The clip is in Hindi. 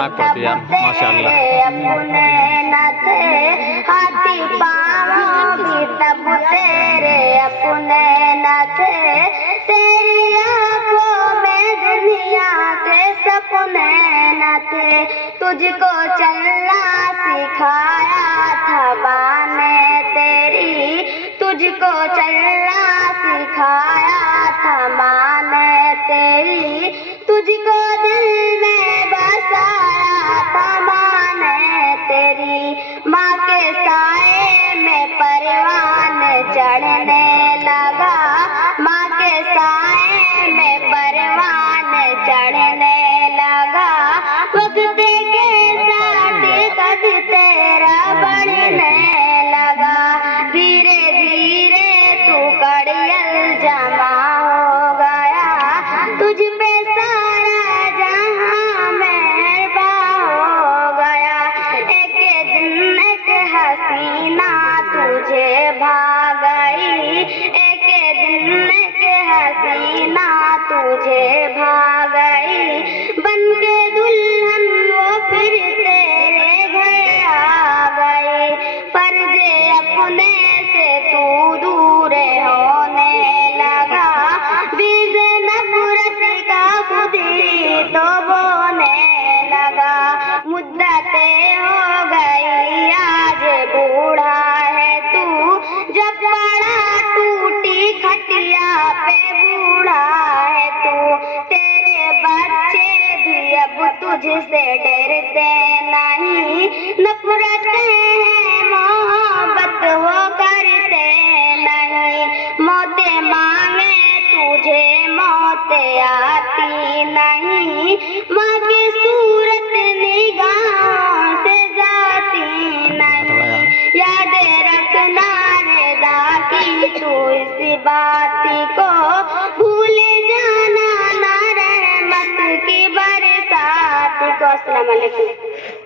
खतरनाक पड़ती है यार, माशाल्लाह। अपने न थे हाथी पाँव भी तब तेरे अपने न थे, तेरी आँखों में दुनिया के सपने न थे। तुझको चलना सिखाया था माँ ने तेरी, तुझको चलना सिखाया था माँ ने तेरी, तुझको दिल में बसाया था माँ ने तेरी। माँ के साए में परवान चढ़ने लगा, माँ के साए में परवान चढ़ने लगा। वक्त के साथ कद तेरा बढ़ने लगा, धीरे धीरे तू कड़ियल जमा हो गया। तुझ पे सारा जहां मेहरबान हो गया। एक दिन एक हसीना तुझे भाग गई, एक दिन एक हसीना तुझे भाग गई। बन के दुल्हन वो फिर तेरे घर आ गई, पर्दे अपने से तू दूर होने लगा। बीज नफरत का खुद ही तो बोने लगा। मुद्दतें हो गई आज बूढ़ा है तू, जब पड़ा टूटी खटिया पे बूढ़ा है तू। तेरे बच्चे भी अब तुझसे डरते नहीं, नफरत है मोहब्बत वो करते नहीं। मौतें मांगे तुझे मौत आती नहीं, माँ की सूरत निगाहों से जाती नहीं। याद रखना रेदा की तू इस बात को, भूल जाना ना रहमत की बरसात को। अस्सलाम वालेकुम।